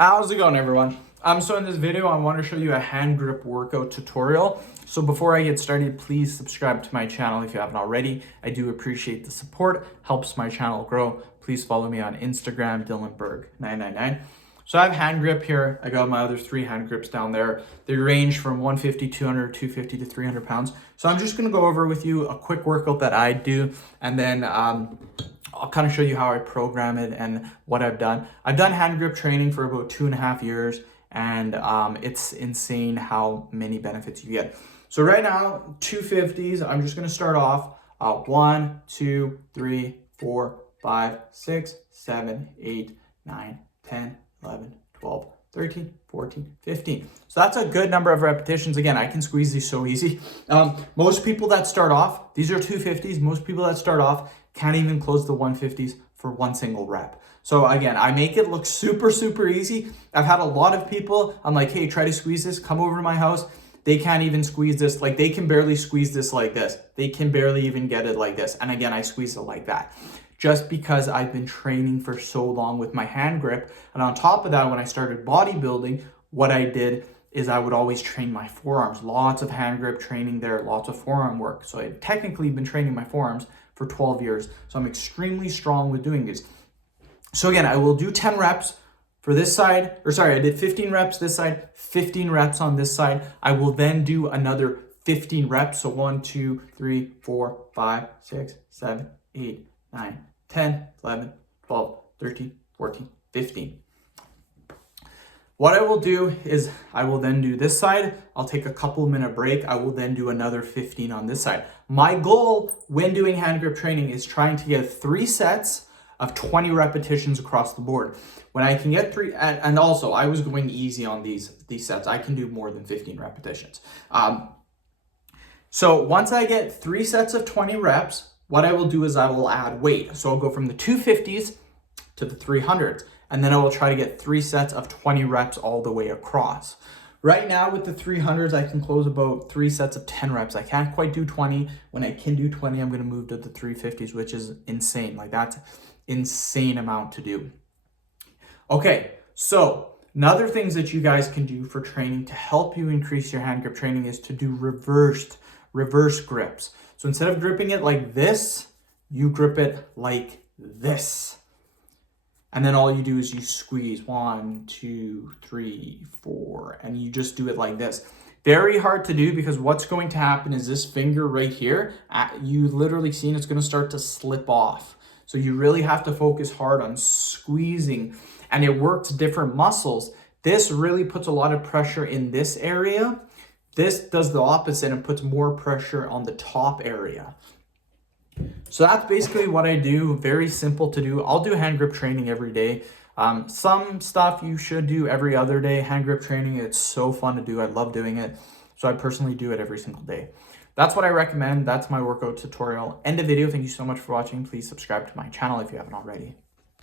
How's it going, everyone? So in this video, I want to show you a hand grip workout tutorial. So before I get started, please subscribe to my channel if you haven't already. I do appreciate the support, helps my channel grow. Please follow me on Instagram, DylanBerg999. So I have hand grip here. I got my other 3 hand grips down there. They range from 150, 200, 250 to 300 pounds. So I'm just going to go over with you a quick workout that I do, and then I'll kind of show you how I program it and what I've done. I've done hand grip training for about 2.5 years, and it's insane how many benefits you get. So right now, 250s, I'm just going to start off 1, 2, 3, 4, 5, 6, 7, 8, 9, 10, 11, 12, 13, 14, 15. So that's a good number of repetitions. Again, I can squeeze these so easy. Most people that start off, these are 250s. Most people that start off can't even close the 150s for one single rep. So again, I make it look super, super easy. I've had a lot of people, I'm like, hey, try to squeeze this, come over to my house. They can't even squeeze this. Like, they can barely squeeze this like this. They can barely even get it like this. And again, I squeeze it like that, just because I've been training for so long with my hand grip. And on top of that, when I started bodybuilding, what I did is I would always train my forearms. Lots of hand grip training there, lots of forearm work. So I've technically been training my forearms for 12 years. So I'm extremely strong with doing this. So again, I will do 10 reps for this side, or sorry, I did 15 reps this side, 15 reps on this side. I will then do another 15 reps. So 1, 2, 3, 4, 5, 6, 7, 8, 9, 10, 11, 12, 13, 14, 15. What I will do is I will then do this side. I'll take a couple minute break. I will then do another 15 on this side. My goal when doing hand grip training is trying to get 3 sets of 20 repetitions across the board. When I can get 3, and also I was going easy on these sets. I can do more than 15 repetitions. So once I get 3 sets of 20 reps, what I will do is I will add weight. So I'll go from the 250s to the 300s. And then I will try to get 3 sets of 20 reps all the way across. Right now with the 300s, I can close about 3 sets of 10 reps. I can't quite do 20. When I can do 20, I'm going to move to the 350s, which is insane. Like, that's insane amount to do. Okay, so another things that you guys can do for training to help you increase your hand grip training is to do reverse grips. So instead of gripping it like this, you grip it like this. And then all you do is you squeeze 1, 2, 3, 4, and you just do it like this. Very hard to do, because what's going to happen is this finger right here, you literally seen it's going to start to slip off. So you really have to focus hard on squeezing, and it works different muscles. This really puts a lot of pressure in this area. This does the opposite and puts more pressure on the top area. So that's basically what I do. Very simple to do. I'll do hand grip training every day. Some stuff you should do every other day. Hand grip training, it's so fun to do. I love doing it. So I personally do it every single day. That's what I recommend. That's my workout tutorial. End of video. Thank you so much for watching. Please subscribe to my channel if you haven't already.